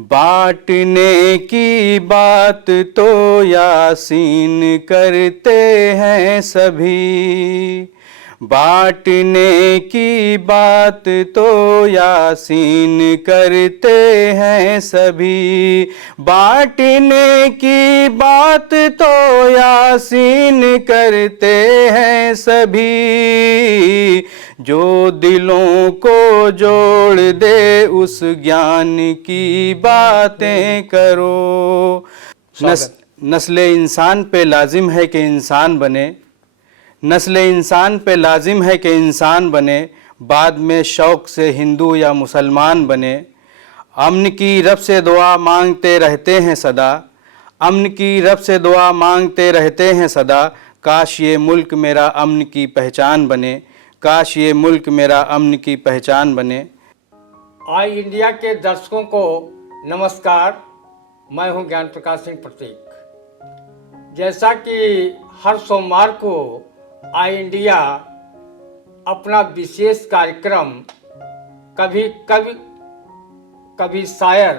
बांटने की बात तो यासीन करते हैं सभी, बांटने की बात तो यासीन करते हैं सभी, बांटने की बात तो यासीन करते हैं सभी, जो दिलों को जोड़ दे उस ज्ञान की बातें करो। नस्ल इंसान पे लाजिम है कि इंसान बने, नस्ल इंसान पे लाजिम है कि इंसान बने, बाद में शौक़ से हिंदू या मुसलमान बने। अमन की रब से दुआ मांगते रहते हैं सदा, अमन की रब से दुआ मांगते रहते हैं सदा, काश ये मुल्क मेरा अमन की पहचान बने, काश ये मुल्क मेरा अमन की पहचान बने। आई इंडिया के दर्शकों को नमस्कार, मैं हूं ज्ञान प्रकाश सिंह प्रतीक। जैसा कि हर सोमवार को आई इंडिया अपना विशेष कार्यक्रम कभी कवि कभी शायर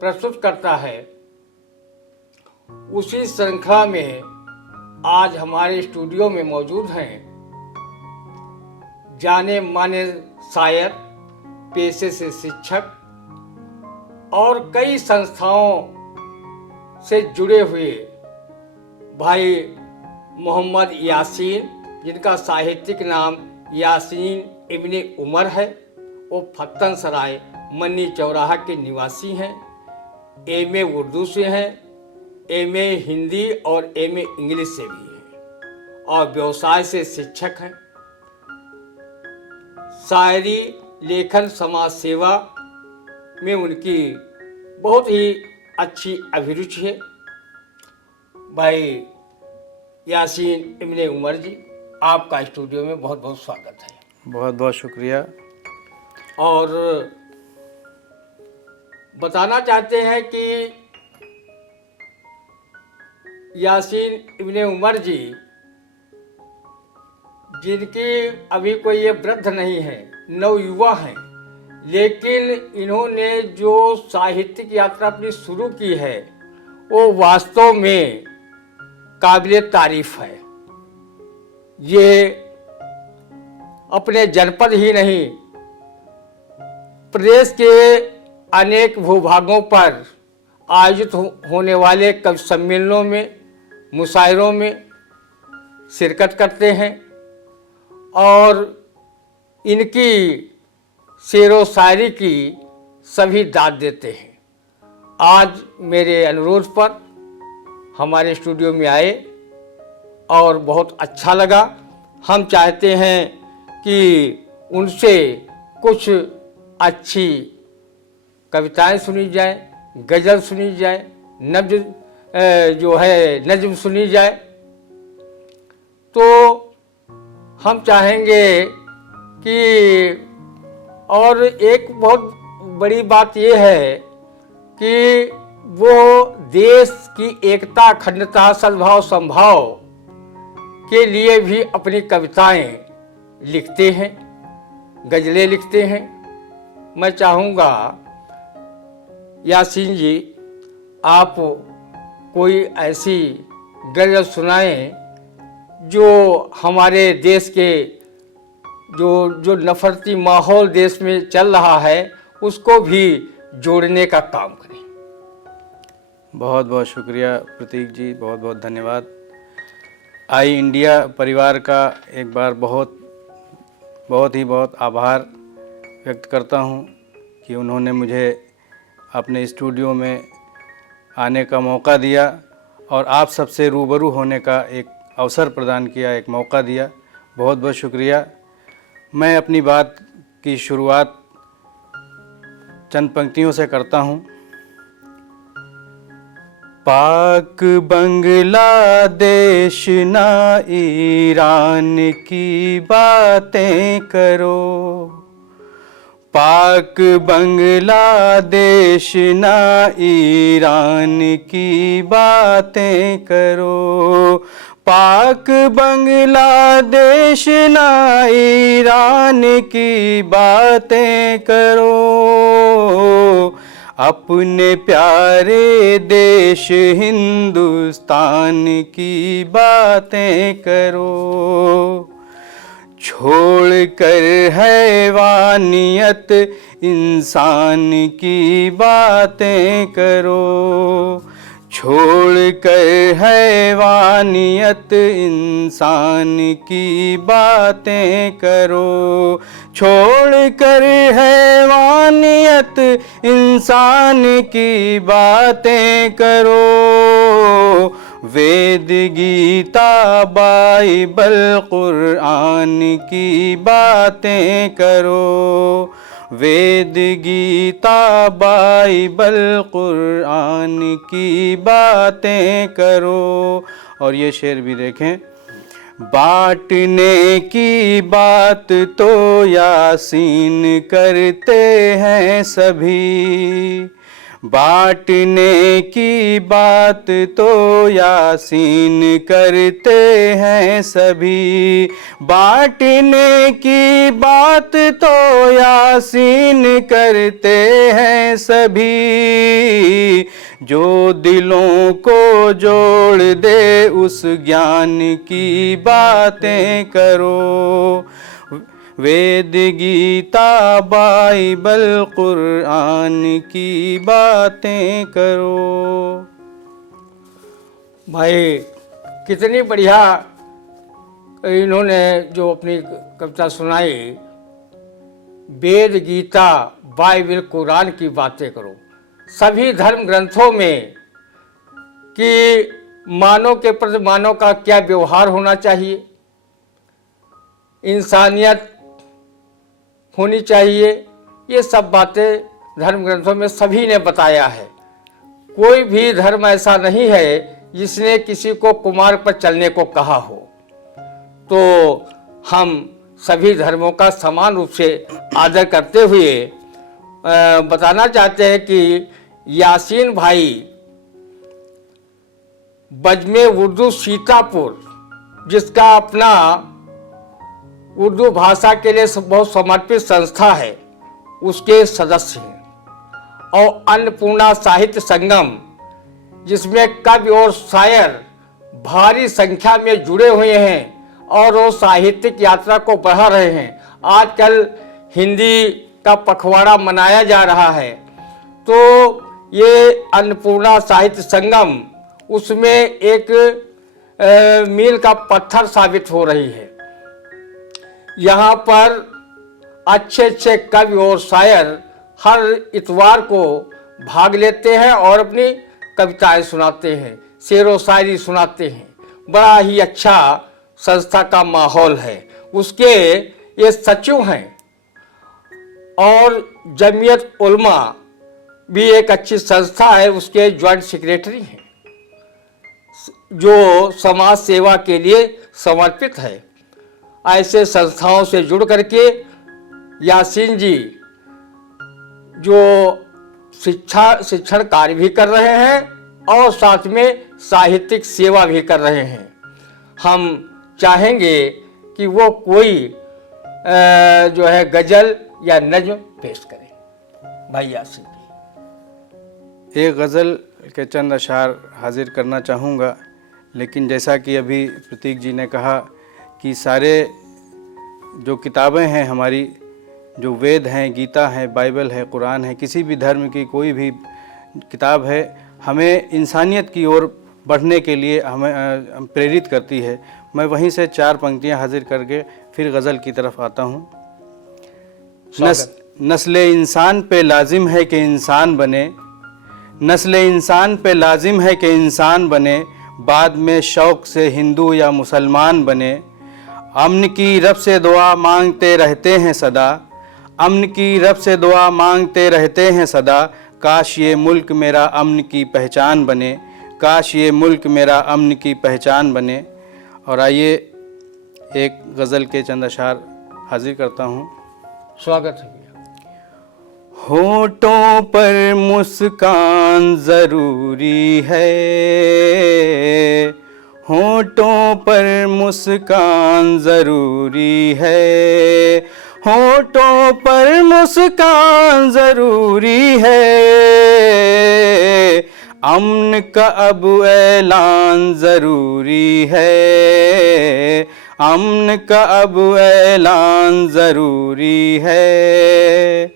प्रस्तुत करता है, उसी श्रृंखला में आज हमारे स्टूडियो में मौजूद हैं जाने माने शायर, पेशे से शिक्षक और कई संस्थाओं से जुड़े हुए भाई मोहम्मद यासीन, जिनका साहित्यिक नाम यासीन इब्ने उमर है। वो फत्तन सराय मन्नी चौराहा के निवासी हैं। एमए उर्दू से हैं, एमए हिंदी और एमए इंग्लिश से भी हैं और व्यवसाय से शिक्षक हैं। शायरी, लेखन, समाज सेवा में उनकी बहुत ही अच्छी अभिरुचि है। भाई यासीन इब्ने उमर जी, आपका स्टूडियो में बहुत बहुत स्वागत है। बहुत बहुत शुक्रिया। और बताना चाहते हैं कि यासीन इब्ने उमर जी, जिनकी अभी कोई ये वृद्ध नहीं है, नवयुवा हैं, लेकिन इन्होंने जो साहित्यिक यात्रा अपनी शुरू की है वो वास्तव में काबिले तारीफ है। ये अपने जनपद ही नहीं, प्रदेश के अनेक भूभागों पर आयोजित होने वाले कवि सम्मेलनों में, मुशायरों में शिरकत करते हैं और इनकी शेर व शायरी की सभी दाद देते हैं। आज मेरे अनुरोध पर हमारे स्टूडियो में आए और बहुत अच्छा लगा। हम चाहते हैं कि उनसे कुछ अच्छी कविताएं सुनी जाए, गज़ल सुनी जाए, नज़्म सुनी जाए। तो हम चाहेंगे कि, और एक बहुत बड़ी बात ये है कि वो देश की एकता, अखंडता, सद्भाव, संभाव के लिए भी अपनी कविताएं लिखते हैं, गज़लें लिखते हैं। मैं चाहूँगा यासीन जी, आप कोई ऐसी गज़ल सुनाएं जो हमारे देश के जो नफरती माहौल देश में चल रहा है उसको भी जोड़ने का काम करें। बहुत बहुत शुक्रिया प्रतीक जी, बहुत बहुत धन्यवाद। आई इंडिया परिवार का एक बार बहुत आभार व्यक्त करता हूं कि उन्होंने मुझे अपने स्टूडियो में आने का मौका दिया और आप सबसे रूबरू होने का एक अवसर प्रदान किया, एक मौका दिया। बहुत बहुत शुक्रिया। मैं अपनी बात की शुरुआत चंद पंक्तियों से करता हूँ। पाक बांग्लादेश ना ईरान की बातें करो, पाक बांग्लादेश ना ईरान की बातें करो, पाक बांग्लादेश ना ईरान की बातें करो, अपने प्यारे देश हिंदुस्तान की बातें करो। छोड़ कर हैवानियत इंसान की बातें करो, छोड़ कर हैवानियत इंसान की बातें करो, छोड़ कर हैवानियत इंसान की बातें करो। वेद गीता बाइबल कुरान की बातें करो, वेद गीता बाइबल कुरान की बातें करो। और ये शेर भी देखें, बांटने की बात तो यासीन करते हैं सभी, बांटने की बात तो यासीन करते हैं सभी, बांटने की बात तो यासीन करते हैं सभी। जो दिलों को जोड़ दे उस ज्ञान की बातें करो, वेद गीता बाइबल कुरान की बातें करो। भाई कितनी बढ़िया इन्होंने जो अपनी कविता सुनाई, वेद गीता बाइबल कुरान की बातें करो। सभी धर्म ग्रंथों में कि मानव के प्रति मानव का क्या व्यवहार होना चाहिए, इंसानियत होनी चाहिए, ये सब बातें धर्म ग्रंथों में सभी ने बताया है। कोई भी धर्म ऐसा नहीं है जिसने किसी को कुमार्ग पर चलने को कहा हो। तो हम सभी धर्मों का समान रूप से आदर करते हुए बताना चाहते हैं कि यासीन भाई बजमे उर्दू सीतापुर, जिसका अपना उर्दू भाषा के लिए बहुत समर्पित संस्था है, उसके सदस्य हैं। और अन्नपूर्णा साहित्य संगम, जिसमें कवि और शायर भारी संख्या में जुड़े हुए हैं और वो साहित्यिक यात्रा को बढ़ा रहे हैं। आजकल हिंदी का पखवाड़ा मनाया जा रहा है, तो ये अन्नपूर्णा साहित्य संगम उसमें एक मील का पत्थर साबित हो रही है। यहाँ पर अच्छे अच्छे कवि और शायर हर इतवार को भाग लेते हैं और अपनी कविताएं सुनाते हैं, शेर व शायरी सुनाते हैं। बड़ा ही अच्छा संस्था का माहौल है। उसके ये सचिव हैं और जमीयत उलमा भी एक अच्छी संस्था है, उसके ज्वाइंट सेक्रेटरी हैं, जो समाज सेवा के लिए समर्पित है। ऐसे संस्थाओं से जुड़ करके यासीन जी जो शिक्षण कार्य भी कर रहे हैं और साथ में साहित्यिक सेवा भी कर रहे हैं। हम चाहेंगे कि वो कोई जो है गजल या नज्म पेश करें। भाई यासीन जी। एक गज़ल के चंद अशार हाजिर करना चाहूँगा, लेकिन जैसा कि अभी प्रतीक जी ने कहा कि सारे जो किताबें हैं हमारी, जो वेद हैं, गीता है, बाइबल है, कुरान है, किसी भी धर्म की कोई भी किताब है, हमें इंसानियत की ओर बढ़ने के लिए हमें प्रेरित करती है। मैं वहीं से 4 पंक्तियां हाजिर करके फिर गज़ल की तरफ आता हूँ। नस्ल इंसान पे लाजिम है कि इंसान बने, नस्ल इंसान पे लाजिम है कि इंसान बने, बाद में शौक़ से हिंदू या मुसलमान बने। अमन की रब से दुआ मांगते रहते हैं सदा, अमन की रब से दुआ मांगते रहते हैं सदा। काश ये मुल्क मेरा अमन की पहचान बने, काश ये मुल्क मेरा अमन की पहचान बने। और आइए एक गज़ल के चंद अशार हाजिर करता हूँ। स्वागत है भैया। होठों पर मुस्कान ज़रूरी है, होठों पर मुस्कान ज़रूरी है, होठों पर मुस्कान ज़रूरी है, अमन का अब ऐलान ज़रूरी है, अमन का अब ऐलान ज़रूरी है,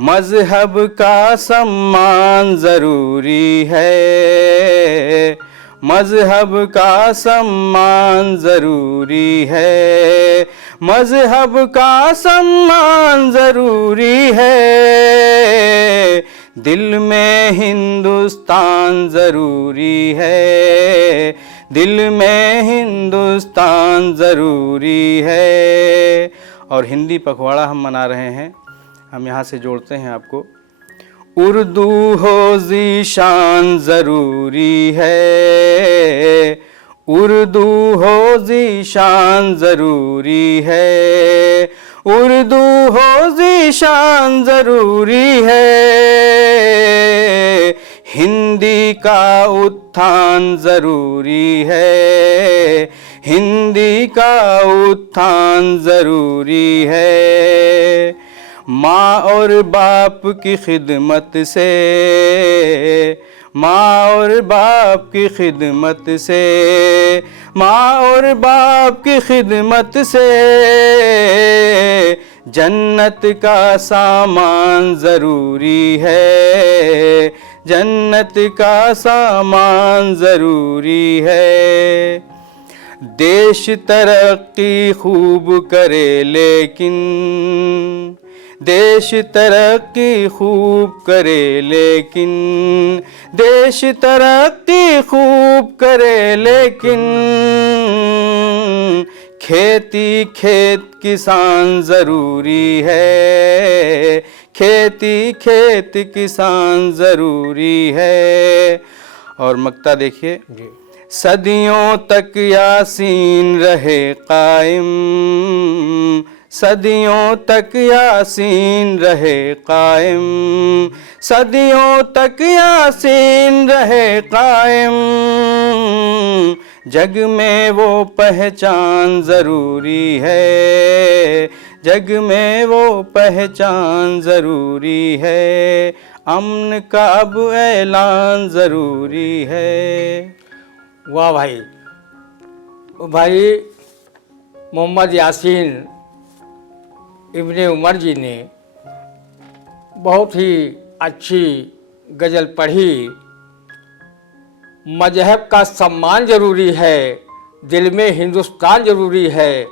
मज़हब का सम्मान ज़रूरी है, मज़हब का सम्मान ज़रूरी है, मज़हब का सम्मान ज़रूरी है, दिल में हिंदुस्तान ज़रूरी है, दिल में हिंदुस्तान ज़रूरी है। और हिंदी पखवाड़ा हम मना रहे हैं, हम यहाँ से जोड़ते हैं आपको। उर्दू हो ज़ीशान ज़रूरी है, उर्दू हो ज़ीशान ज़रूरी है, उर्दू हो ज़ीशान ज़रूरी है, हिंदी का उत्थान ज़रूरी है, हिंदी का उत्थान ज़रूरी है, माँ और बाप की खिदमत से, माँ और बाप की खिदमत से, माँ और बाप की खिदमत से, जन्नत का सामान ज़रूरी है, जन्नत का सामान ज़रूरी है, देश तरक्की खूब करे लेकिन, देश तरक्की खूब करे लेकिन, देश तरक्की खूब करे लेकिन, खेती खेत किसान ज़रूरी है, खेती खेत किसान ज़रूरी है। और मक्ता देखिए, सदियों तक यासीन रहे कायम, सदियों तक यासीन रहे कायम, सदियों तक यासीन रहे कायम, जग में वो पहचान ज़रूरी है, जग में वो पहचान ज़रूरी है, अमन का अब ऐलान ज़रूरी है। वाह भाई, भाई मोहम्मद यासीन इब्ने उमर जी ने बहुत ही अच्छी गज़ल पढ़ी। मजहब का सम्मान ज़रूरी है, दिल में हिंदुस्तान ज़रूरी है।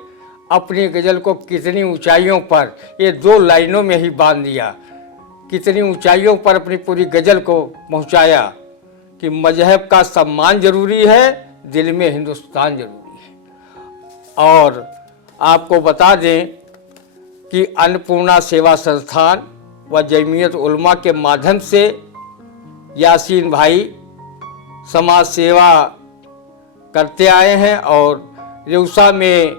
अपनी गज़ल को कितनी ऊंचाइयों पर, ये 2 लाइनों में ही बांध दिया, कितनी ऊंचाइयों पर अपनी पूरी गज़ल को पहुंचाया कि मजहब का सम्मान ज़रूरी है, दिल में हिंदुस्तान ज़रूरी है। और आपको बता दें कि अन्नपूर्णा सेवा संस्थान व जमीयत उलमा के माध्यम से यासीन भाई समाज सेवा करते आए हैं और रेउसा में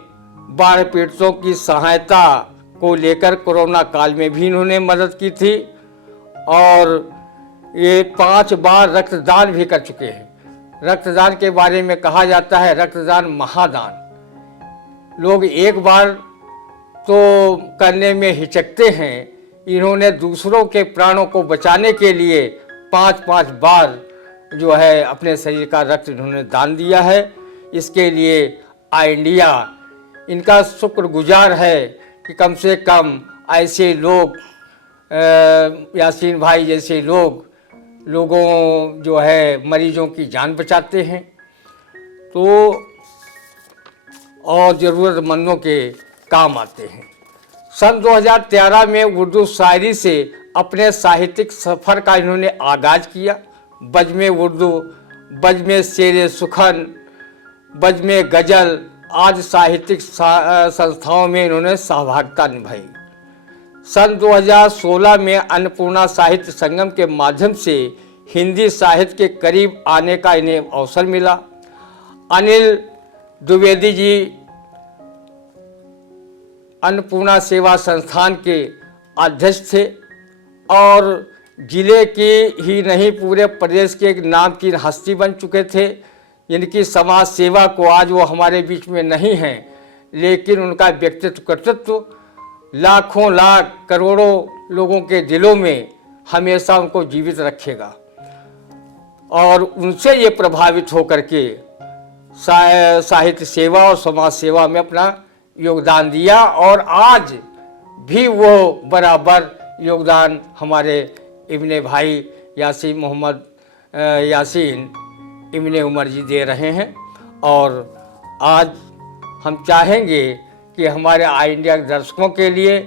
बाढ़ पीड़ितों की सहायता को लेकर कोरोना काल में भी इन्होंने मदद की थी और ये 5 बार रक्तदान भी कर चुके हैं। रक्तदान के बारे में कहा जाता है रक्तदान महादान। लोग एक बार तो करने में हिचकते हैं, इन्होंने दूसरों के प्राणों को बचाने के लिए 5-5 बार जो है अपने शरीर का रक्त इन्होंने दान दिया है। इसके लिए इंडिया इनका शुक्रगुजार है कि कम से कम ऐसे लोग यासीन भाई जैसे लोगों जो है मरीजों की जान बचाते हैं तो और ज़रूरतमंदों के काम आते हैं। सन 2013 में उर्दू शायरी से अपने साहित्यिक सफ़र का इन्होंने आगाज़ किया। बज़्म उर्दू, बज़्म शेर सुखन, बज़्म गज़ल आदि साहित्यिक संस्थाओं में इन्होंने सहभागिता निभाई। सन 2016 में अन्नपूर्णा साहित्य संगम के माध्यम से हिंदी साहित्य के करीब आने का इन्हें अवसर मिला। अनिल द्विवेदी जी अन्नपूर्णा सेवा संस्थान के अध्यक्ष थे और जिले की ही नहीं पूरे प्रदेश के एक नामचीन हस्ती बन चुके थे। इनकी समाज सेवा को आज वो हमारे बीच में नहीं हैं, लेकिन उनका व्यक्तित्व कर्तृत्व लाखों लाख करोड़ों लोगों के दिलों में हमेशा उनको जीवित रखेगा। और उनसे ये प्रभावित होकर के साहित्य सेवा और समाज सेवा में अपना योगदान दिया, और आज भी वो बराबर योगदान हमारे इब्ने भाई यासीन मोहम्मद यासीन इब्ने उमर जी दे रहे हैं। और आज हम चाहेंगे कि हमारे ऑल इंडिया के दर्शकों के लिए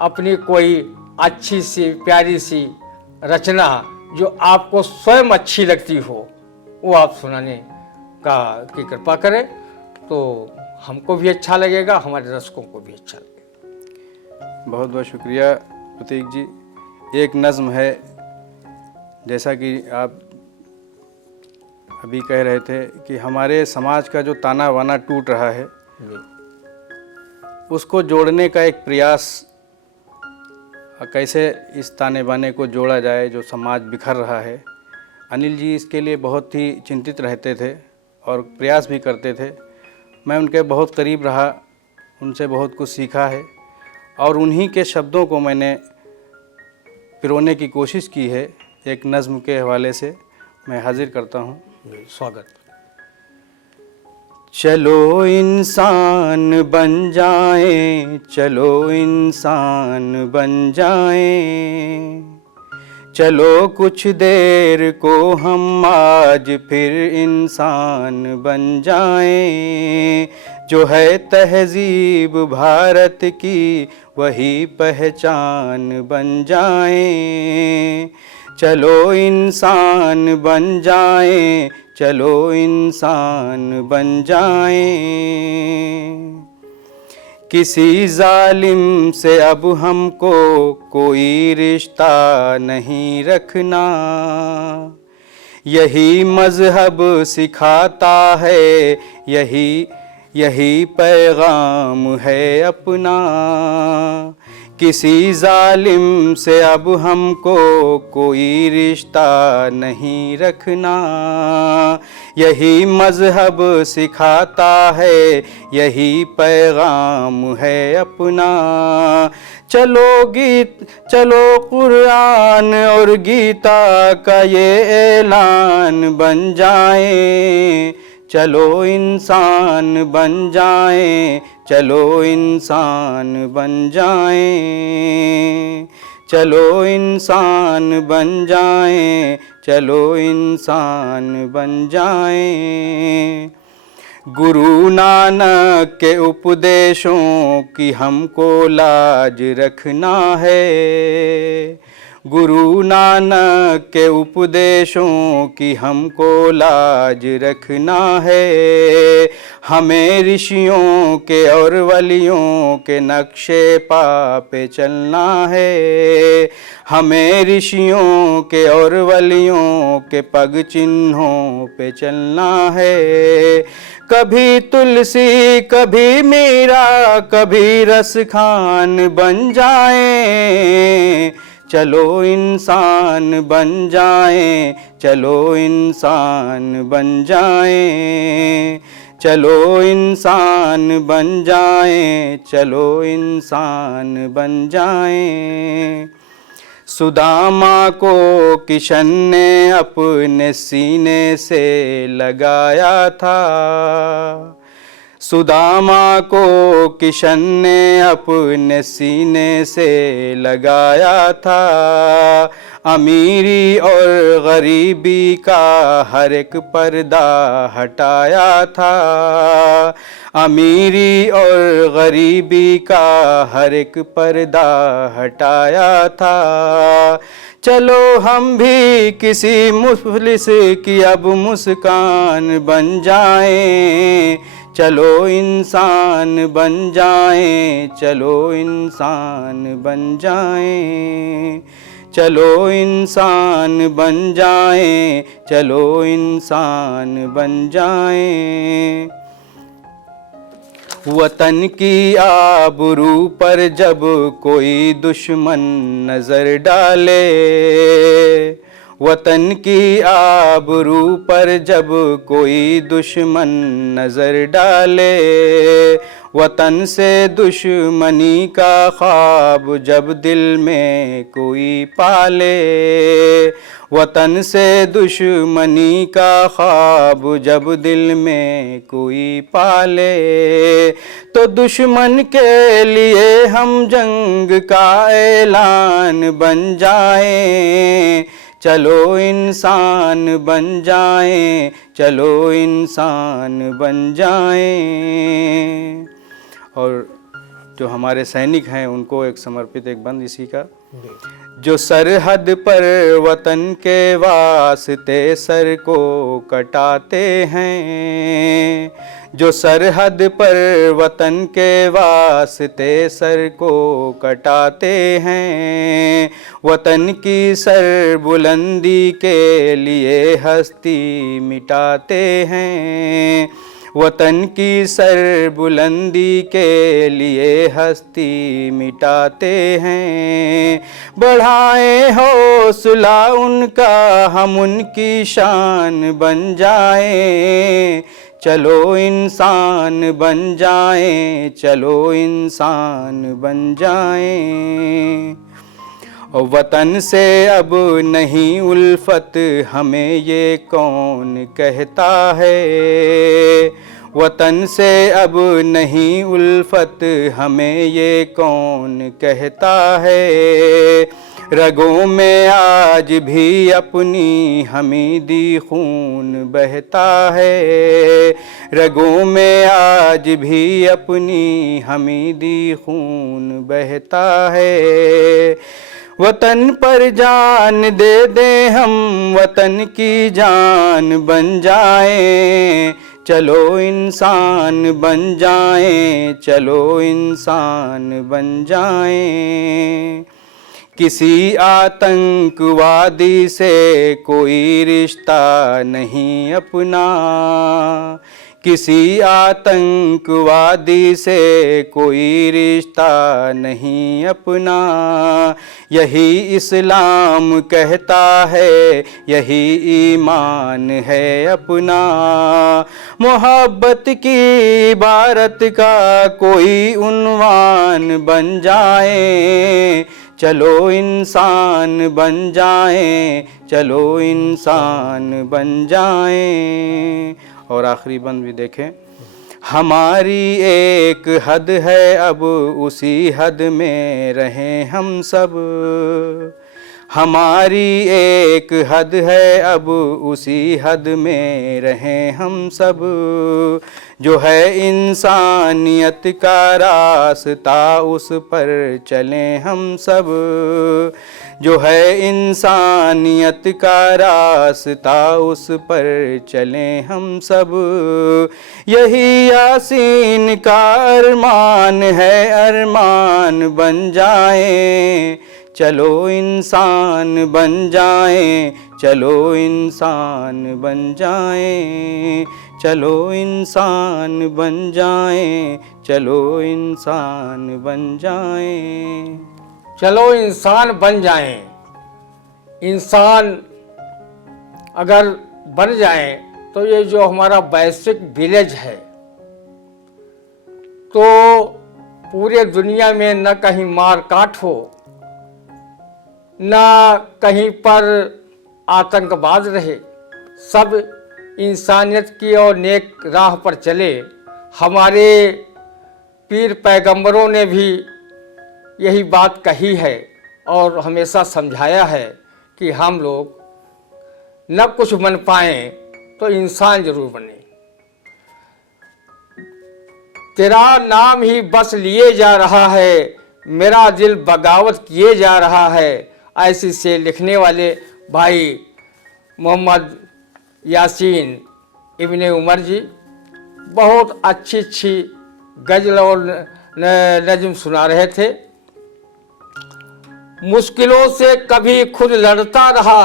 अपनी कोई अच्छी सी प्यारी सी रचना जो आपको स्वयं अच्छी लगती हो वो आप सुनाने की कृपा करें, तो हमको भी अच्छा लगेगा, हमारे दर्शकों को भी अच्छा लगेगा। बहुत बहुत शुक्रिया प्रतीक जी। एक नज़्म है, जैसा कि आप अभी कह रहे थे कि हमारे समाज का जो ताना बाना टूट रहा है उसको जोड़ने का एक प्रयास, कैसे इस ताने बाने को जोड़ा जाए जो समाज बिखर रहा है। अनिल जी इसके लिए बहुत ही चिंतित रहते थे और प्रयास भी करते थे। मैं उनके बहुत करीब रहा, उनसे बहुत कुछ सीखा है और उन्हीं के शब्दों को मैंने पिरोने की कोशिश की है। एक नज़्म के हवाले से मैं हाजिर करता हूँ। स्वागत। चलो इंसान बन जाएं, चलो इंसान बन जाएं, चलो कुछ देर को हम आज फिर इंसान बन जाएं। जो है तहजीब भारत की वही पहचान बन जाएं। चलो इंसान बन जाएं, चलो इंसान बन जाएं। किसी जालिम से अब हमको कोई रिश्ता नहीं रखना, यही मज़हब सिखाता है, यही पैगाम है अपना। किसी जालिम से अब हमको कोई रिश्ता नहीं रखना, यही मज़हब सिखाता है, यही पैगाम है अपना। चलो कुरान और गीता का ये ऐलान बन जाए। चलो इंसान बन जाएं, चलो इंसान बन जाएं, चलो इंसान बन जाएं, चलो इंसान बन जाएं। गुरु नानक के उपदेशों की हमको लाज रखना है। गुरु नानक के उपदेशों की हमको लाज रखना है। हमें ऋषियों के और वलियों के नक्शे पा पे चलना है। हमें ऋषियों के और वलियों के पग चिन्हों पे चलना है। कभी तुलसी कभी मीरा कभी रस खान बन जाएं। चलो इंसान बन जाएं, चलो इंसान बन जाएं, चलो इंसान बन जाएं, चलो इंसान बन जाएं। सुदामा को किशन ने अपने सीने से लगाया था। सुदामा को किशन ने अपने सीने से लगाया था। अमीरी और गरीबी का हर एक पर्दा हटाया था। अमीरी और गरीबी का हर एक पर्दा हटाया था। चलो हम भी किसी मुफलिस की अब मुस्कान बन जाएं। चलो इंसान बन जाएं, चलो इंसान बन जाएं, चलो इंसान बन जाएं, चलो इंसान बन जाएं। वतन की आबरू पर जब कोई दुश्मन नजर डाले, वतन की आबरू पर जब कोई दुश्मन नजर डाले, वतन से दुश्मनी का ख्वाब जब दिल में कोई पाले, वतन से दुश्मनी का ख्वाब जब दिल में कोई पाले, तो दुश्मन के लिए हम जंग का ऐलान बन जाएं। चलो इंसान बन जाएं, चलो इंसान बन जाएं। और जो हमारे सैनिक हैं उनको एक समर्पित एक बंद इसी का। जो सरहद पर वतन के वास्ते सर को कटाते हैं, जो सरहद पर वतन के वास्ते सर को कटाते हैं, वतन की सर बुलंदी के लिए हस्ती मिटाते हैं, वतन की सर बुलंदी के लिए हस्ती मिटाते हैं। बढ़ाएं हौसला उनका, हम उनकी शान बन जाएं। चलो इंसान बन जाएं, चलो इंसान बन जाएं। और वतन से अब नहीं उल्फत, हमें ये कौन कहता है। वतन से अब नहीं उल्फत, हमें ये कौन कहता है। रगों में आज भी अपनी हमीदी खून बहता है, रगों में आज भी अपनी हमीदी खून बहता है। वतन पर जान दे दें हम, वतन की जान बन जाएं। चलो इंसान बन जाएं, चलो इंसान बन जाएं। किसी आतंकवादी से कोई रिश्ता नहीं अपना, किसी आतंकवादी से कोई रिश्ता नहीं अपना। यही इस्लाम कहता है, यही ईमान है अपना। मोहब्बत की इबारत का कोई उन्वान बन जाए। चलो इंसान बन जाएं, चलो इंसान बन जाएं। और आखिरी बंद भी देखें। हमारी एक हद है, अब उसी हद में रहें हम सब। हमारी एक हद है, अब उसी हद में रहें हम सब। जो है इंसानियत का रास्ता, उस पर चलें हम सब। जो है इंसानियत का रास्ता, उस पर चलें हम सब। यही यासीन का अरमान है, अरमान बन जाएं। चलो इंसान बन जाएं, चलो इंसान बन जाएं। चलो इंसान बन जाएं, चलो इंसान बन जाएं। चलो इंसान बन जाएं। इंसान अगर बन जाएं तो ये जो हमारा वैश्विक विलेज है, तो पूरे दुनिया में न कहीं मार काट हो, न कहीं पर आतंकवाद रहे, सब इंसानियत की और नेक राह पर चले। हमारे पीर पैगंबरों ने भी यही बात कही है और हमेशा समझाया है कि हम लोग न कुछ बन पाएं तो इंसान जरूर बने। तेरा नाम ही बस लिए जा रहा है, मेरा दिल बगावत किए जा रहा है। ऐसी से लिखने वाले भाई मोहम्मद यासीन इब्ने उमर जी बहुत अच्छी अच्छी गज़ल और नज़्म सुना रहे थे। मुश्किलों से कभी खुद लड़ता रहा,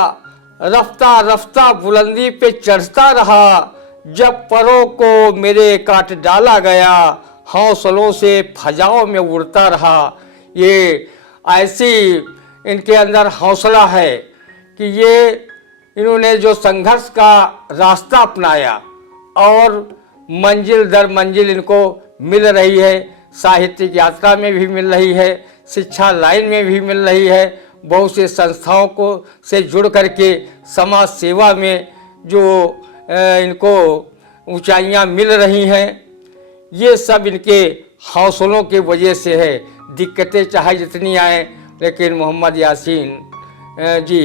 रफ्ता रफ्ता बुलंदी पे चढ़ता रहा। जब परों को मेरे काट डाला गया, हौसलों से फजाओं में उड़ता रहा। ये ऐसी इनके अंदर हौसला है कि ये इन्होंने जो संघर्ष का रास्ता अपनाया और मंजिल दर मंजिल इनको मिल रही है, साहित्यिक यात्रा में भी मिल रही है, शिक्षा लाइन में भी मिल रही है, बहुत से संस्थाओं को से जुड़ करके समाज सेवा में जो इनको ऊंचाइयां मिल रही हैं, ये सब इनके हौसलों के वजह से है। दिक्कतें चाहे जितनी आए, लेकिन मोहम्मद यासीन जी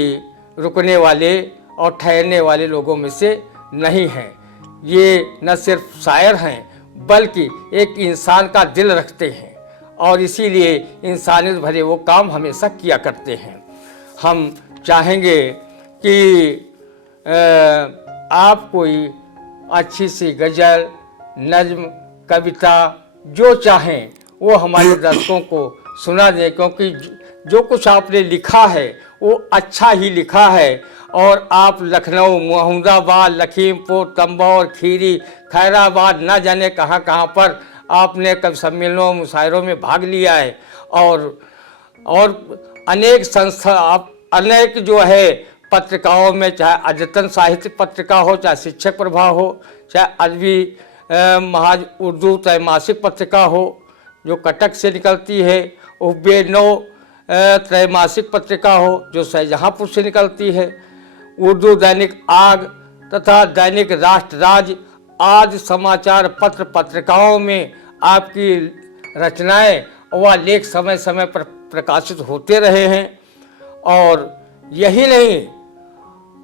रुकने वाले और ठहरने वाले लोगों में से नहीं हैं। ये न सिर्फ शायर हैं बल्कि एक इंसान का दिल रखते हैं और इसीलिए इंसानियत भरे वो काम हमेशा किया करते हैं। हम चाहेंगे कि आप कोई अच्छी सी गज़ल, नज्म, कविता जो चाहें वो हमारे दर्शकों को सुना दें, क्योंकि जो कुछ आपने लिखा है वो अच्छा ही लिखा है। और आप लखनऊ, मोहम्मदाबाद, लखीमपुर, तंबौर, खीरी, खैराबाद, न जाने कहाँ कहाँ पर आपने कवि सम्मेलनों, मुशायरों में भाग लिया है और अनेक संस्था, आप अनेक जो है पत्रिकाओं में, चाहे अद्यतन साहित्यिक पत्रिका हो, चाहे शिक्षक प्रभा हो, चाहे अदबी महाज उर्दू त्रैमासिक पत्रिका हो जो कटक से निकलती है, बेनो त्रैमासिक पत्रिका हो जो शाहजहाँपुर से निकलती है, उर्दू दैनिक आग तथा दैनिक राष्ट्र राज्य आदि समाचार पत्र पत्रिकाओं में आपकी रचनाएं व लेख समय समय पर प्रकाशित होते रहे हैं। और यही नहीं,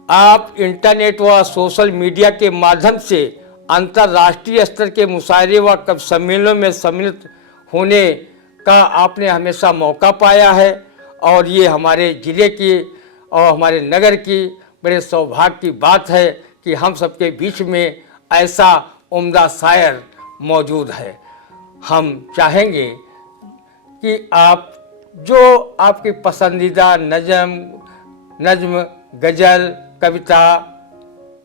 आप इंटरनेट व सोशल मीडिया के माध्यम से अंतर्राष्ट्रीय स्तर के मुशायरे व कवि सम्मेलनों में सम्मिलित होने का आपने हमेशा मौका पाया है और ये हमारे ज़िले की और हमारे नगर की बड़े सौभाग्य की बात है कि हम सबके बीच में ऐसा उम्दा शायर मौजूद है। हम चाहेंगे कि आप जो आपकी पसंदीदा नज्म, गज़ल, कविता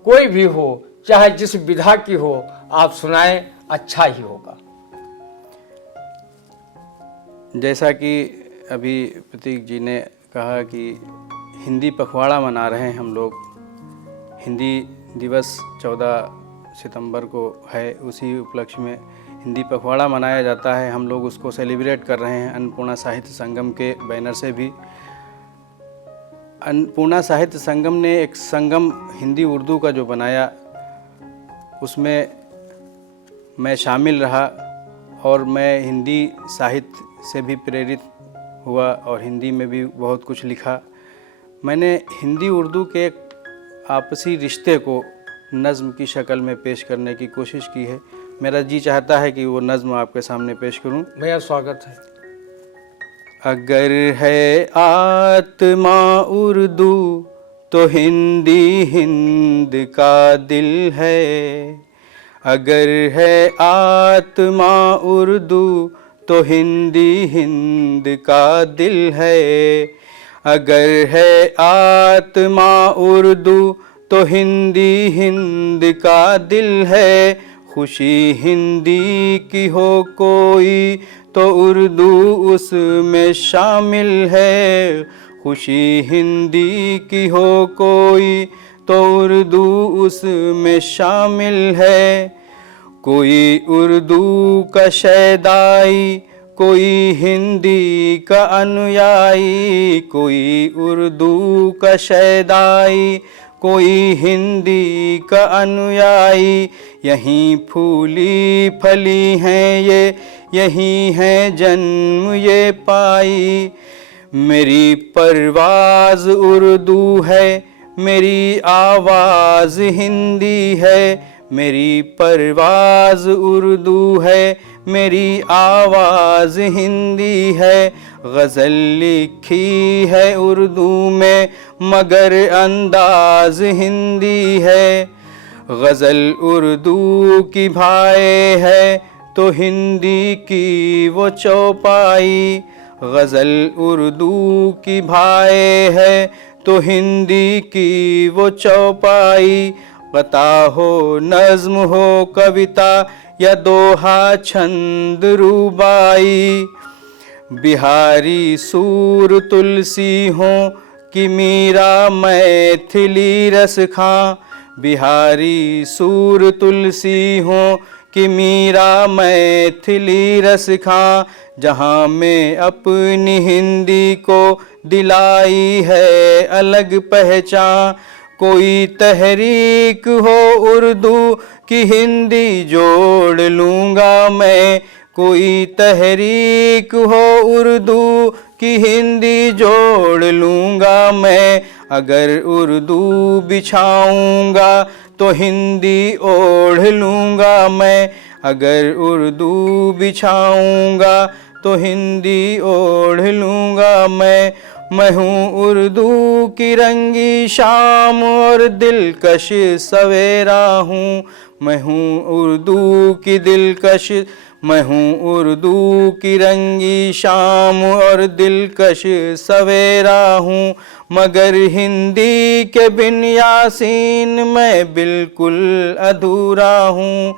कोई भी हो, चाहे जिस विधा की हो, आप सुनाएं, अच्छा ही होगा। जैसा कि अभी प्रतीक जी ने कहा कि हिंदी पखवाड़ा मना रहे हैं हम लोग, हिंदी दिवस 14 सितंबर को है, उसी उपलक्ष्य में हिंदी पखवाड़ा मनाया जाता है। हम लोग उसको सेलिब्रेट कर रहे हैं अन्नपूर्णा साहित्य संगम के बैनर से भी। अन्नपूर्णा साहित्य संगम ने एक संगम हिंदी उर्दू का जो बनाया, उसमें मैं शामिल रहा और मैं हिंदी साहित्य से भी प्रेरित हुआ और हिंदी में भी बहुत कुछ लिखा। मैंने हिंदी उर्दू के आपसी रिश्ते को नज़्म की शक्ल में पेश करने की कोशिश की है। मेरा जी चाहता है कि वो नज़्म आपके सामने पेश करूं। मेरा स्वागत है। अगर है आत्मा उर्दू तो हिंदी हिंद का दिल है, अगर है आत्मा उर्दू तो हिंदी हिंद का दिल है, अगर है आत्मा उर्दू तो हिंदी हिंद का दिल है, खुशी हिंदी की हो कोई तो उर्दू उसमें शामिल है, खुशी हिंदी की हो कोई तो उर्दू उसमें शामिल है। कोई उर्दू का शैदाई, कोई हिंदी का अनुयायी, कोई उर्दू का शैदाई, कोई हिंदी का अनुयायी, यहीं फूली फली हैं ये, यहीं है जन्म ये पाई। मेरी परवाज़ उर्दू है, मेरी आवाज़ हिंदी है, मेरी परवाज़ उर्दू है, मेरी आवाज़ हिंदी है। गज़ल लिखी है उर्दू में मगर अंदाज़ हिंदी है, गज़ल उर्दू की भाए है तो हिंदी की वो चौपाई, गज़ल उर्दू की भाए है तो हिंदी की वो चौपाई। क़ता हो नज़्म हो कविता या दोहा छंद रूबाई, बिहारी सूर तुलसी हो कि मीरा मैथिली रस खां, बिहारी सूर तुलसी हों, कि मीरा मैथिली रस खां, जहाँ में अपनी हिंदी को दिलाई है अलग पहचान। कोई तहरीक हो उर्दू की हिंदी जोड़ लूँगा मैं, कोई तहरीक हो उर्दू की हिंदी जोड़ लूँगा मैं। अगर उर्दू बिछाऊँगा तो हिंदी ओढ़ लूँगा मैं, अगर उर्दू बिछाऊँगा तो हिंदी ओढ़ लूँगा मैं। मैं हूँ उर्दू की रंगी शाम और दिलकश सवेरा हूँ, मैं हूँ उर्दू की दिलकश, मैं हूँ उर्दू की रंगी शाम और दिलकश सवेरा हूँ। मगर हिंदी के बिन यासीन मैं बिल्कुल अधूरा हूँ।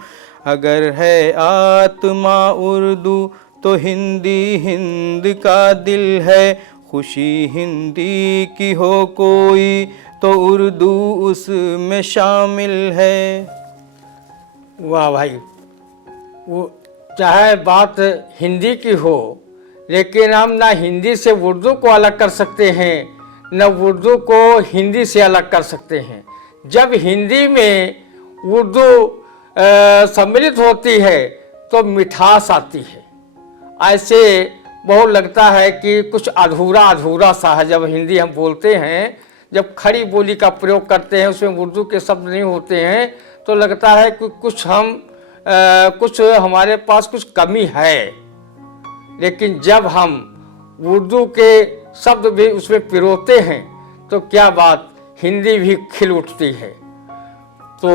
अगर है आत्मा उर्दू तो हिंदी हिंद का दिल है, खुशी हिंदी की हो कोई तो उर्दू उसमें शामिल है। वाह भाई, वो चाहे बात हिंदी की हो, लेकिन हम ना हिंदी से उर्दू को अलग कर सकते हैं, न उर्दू को हिंदी से अलग कर सकते हैं। जब हिंदी में उर्दू सम्मिलित होती है तो मिठास आती है। ऐसे बहुत लगता है कि कुछ अधूरा अधूरा सा है। जब हिंदी हम बोलते हैं, जब खड़ी बोली का प्रयोग करते हैं, उसमें उर्दू के शब्द नहीं होते हैं, तो लगता है कि कुछ हमारे पास कुछ कमी है। लेकिन जब हम उर्दू के शब्द भी उसमें पिरोते हैं तो क्या बात, हिंदी भी खिल उठती है। तो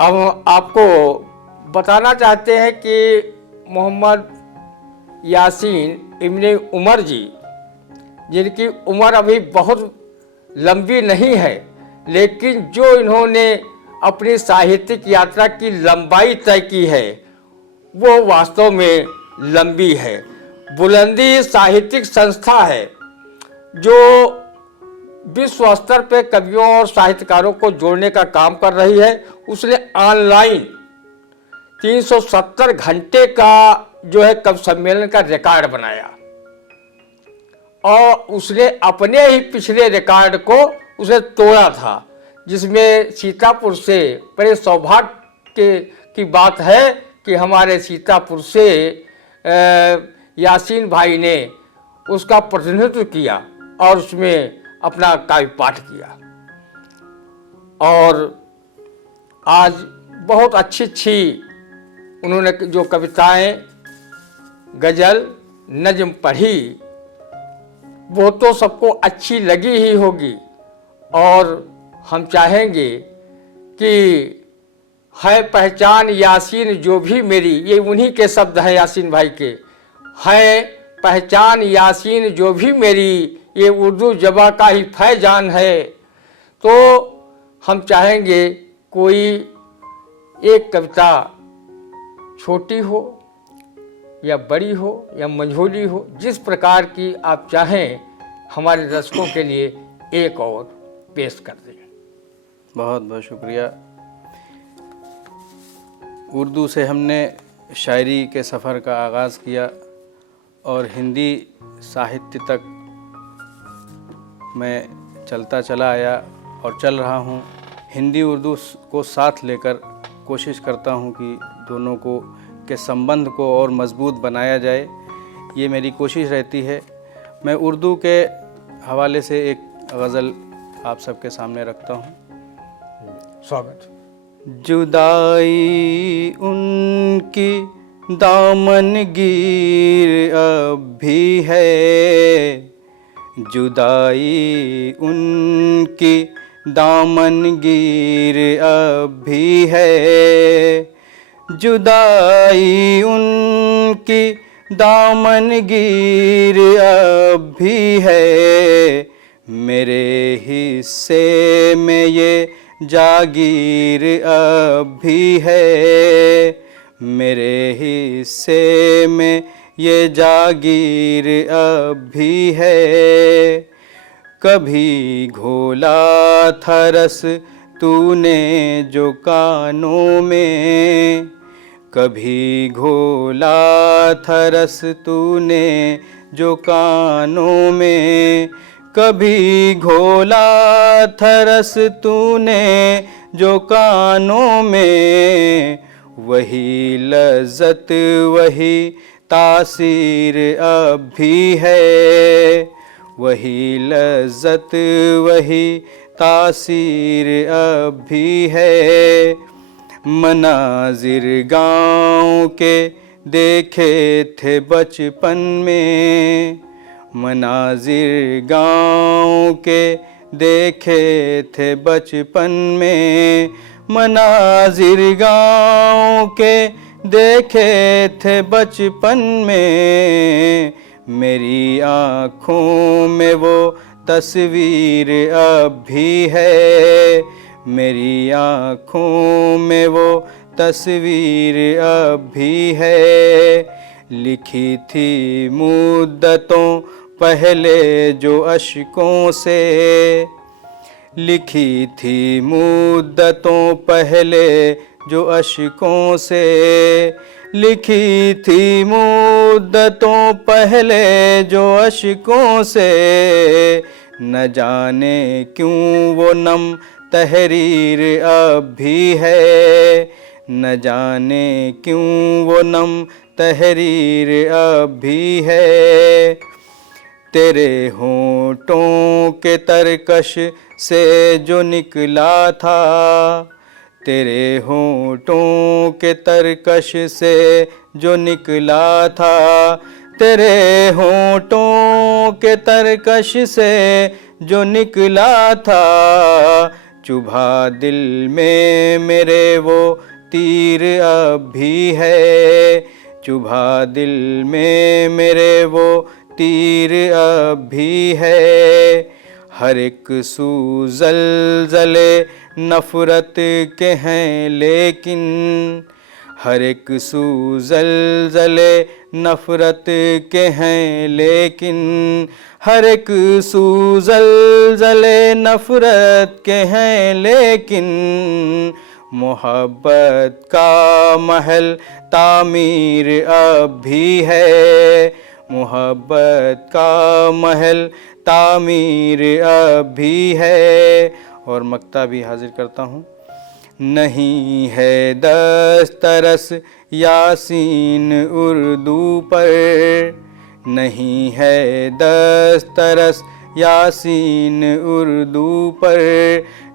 अब आपको बताना चाहते हैं कि मोहम्मद यासीन इब्ने उमर जी, जिनकी उम्र अभी बहुत लंबी नहीं है, लेकिन जो इन्होंने अपनी साहित्यिक यात्रा की लंबाई तय की है वो वास्तव में लंबी है। बुलंदी साहित्यिक संस्था है जो विश्व स्तर पे कवियों और साहित्यकारों को जोड़ने का काम कर रही है। उसने ऑनलाइन 370 घंटे का जो है कवि सम्मेलन का रिकॉर्ड बनाया और उसने अपने ही पिछले रिकॉर्ड को उसने तोड़ा था, जिसमें सीतापुर से, बड़े सौभाग्य की बात है कि हमारे सीतापुर से यासीन भाई ने उसका प्रतिनिधित्व किया और उसमें अपना काव्य पाठ किया। और आज बहुत अच्छी अच्छी उन्होंने जो कविताएं, गज़ल, नज़्म पढ़ी, वो तो सबको अच्छी लगी ही होगी। और हम चाहेंगे कि है पहचान यासीन जो भी मेरी, ये उन्हीं के शब्द हैं यासीन भाई के, है पहचान यासीन जो भी मेरी, ये उर्दू ज़बां का ही फैजान है। तो हम चाहेंगे कोई एक कविता छोटी हो या बड़ी हो या मंझोली हो, जिस प्रकार की आप चाहें, हमारे दर्शकों के लिए एक और पेश कर दें। बहुत बहुत शुक्रिया। उर्दू से हमने शायरी के सफ़र का आगाज़ किया और हिंदी साहित्य तक मैं चलता चला आया और चल रहा हूँ। हिंदी उर्दू को साथ लेकर कोशिश करता हूँ कि दोनों को के संबंध को और मज़बूत बनाया जाए, ये मेरी कोशिश रहती है। मैं उर्दू के हवाले से एक गज़ल आप सबके सामने रखता हूँ। स्वागत। जुदाई उनकी दामनगीर अब भी है, जुदाई उनकी दामनगीर अब भी है, जुदाई उनकी दामनगीर अब भी है, मेरे हिस्से में ये जागीर अब भी है, मेरे हिस्से में ये जागीर अब भी है। कभी घोला था रस तूने जो कानों में, कभी घोला था रस तूने जो कानों में, कभी घोला था रस तूने जो कानों में। वही लज्जत वही तासीर अब भी है, वही लज्जत वही तासीर अब भी है। मनाजिर गाँव के देखे थे बचपन में, मनाजिर गाँव के देखे थे बचपन में, मनाजिर गाँव के देखे थे बचपन में। मेरी आँखों में वो तस्वीर अब भी है, मेरी आँखों में वो तस्वीर अब भी है। लिखी थी मुद्दतों पहले जो अश्कों से, लिखी थी मुद्दतों पहले जो अश्कों से, लिखी थी मुद्दतों पहले जो अश्कों से। न जाने क्यों वो नम तहरीर अब भी है, न जाने क्यों वो नम तहरीर अब भी है। तेरे होंठों के तरकश से जो निकला था, तेरे होंठों के तरकश से जो निकला था, तेरे होंठों के तरकश से जो निकला था। चुभा दिल में मेरे वो तीर अब भी है, चुभा दिल में मेरे वो तीर अब भी है। हर एक सू ज़लज़ले नफ़रत के हैं लेकिन, हर एक सू ज़लज़ले नफ़रत के हैं लेकिन, हर एक सू ज़लज़ले नफ़रत के हैं लेकिन। मोहब्बत का महल तामीर अब भी है, मोहब्बत का महल तामीर अब भी है। और मक्ता भी हाजिर करता हूँ। नहीं है दस्तरस यासीन उर्दू पर, नहीं है दस्तरस यासीन उर्दू पर,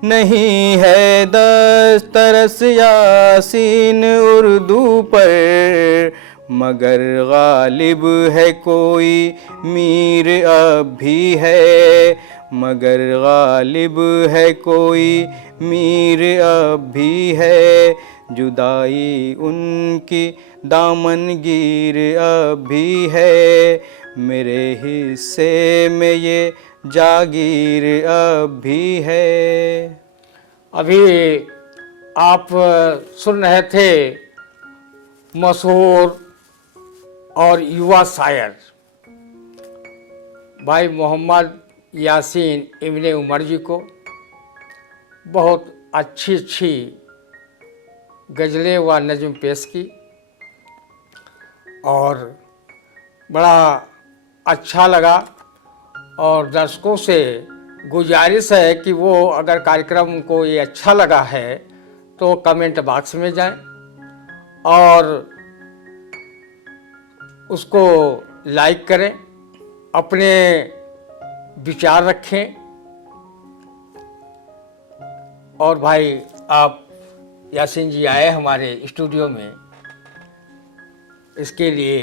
नहीं है दस्तरस यासीन उर्दू पर। मगर गालिब है कोई मीर अब भी है, मगर गालिब है कोई मीर अब भी है। जुदाई उनकी दामनगीर अब भी है, मेरे हिस्से में ये जागीर अब भी है। अभी आप सुन रहे थे मशहूर और युवा शायर भाई मोहम्मद यासीन इब्ने उमर जी को। बहुत अच्छी अच्छी गज़लें व नज़्म पेश की और बड़ा अच्छा लगा। और दर्शकों से गुजारिश है कि वो अगर कार्यक्रम को ये अच्छा लगा है तो कमेंट बॉक्स में जाएं और उसको लाइक करें, अपने विचार रखें। और भाई आप यासीन जी आए हमारे स्टूडियो में, इसके लिए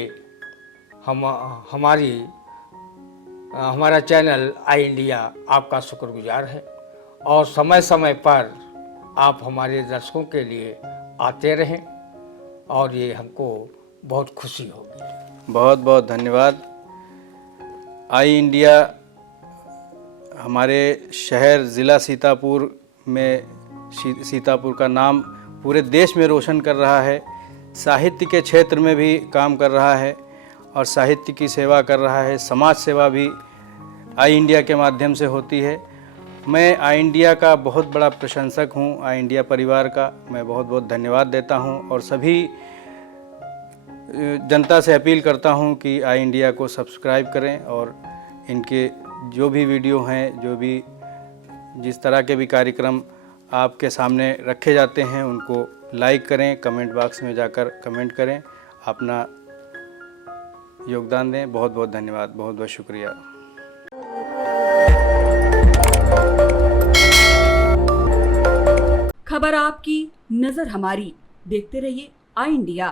हमारा चैनल आई इंडिया आपका शुक्रगुजार है। और समय समय पर आप हमारे दर्शकों के लिए आते रहें और ये हमको बहुत खुशी होगी। बहुत बहुत धन्यवाद। आई इंडिया हमारे शहर ज़िला सीतापुर में सीतापुर का नाम पूरे देश में रोशन कर रहा है, साहित्य के क्षेत्र में भी काम कर रहा है और साहित्य की सेवा कर रहा है। समाज सेवा भी आई इंडिया के माध्यम से होती है। मैं आई इंडिया का बहुत बड़ा प्रशंसक हूँ। आई इंडिया परिवार का मैं बहुत बहुत धन्यवाद देता हूँ और सभी जनता से अपील करता हूँ कि आई इंडिया को सब्सक्राइब करें और इनके जो भी वीडियो हैं, जो भी जिस तरह के भी कार्यक्रम आपके सामने रखे जाते हैं उनको लाइक करें, कमेंट बॉक्स में जाकर कमेंट करें, अपना योगदान दें। बहुत बहुत धन्यवाद, बहुत बहुत शुक्रिया। खबर आपकी, नजर हमारी। देखते रहिए आई इंडिया।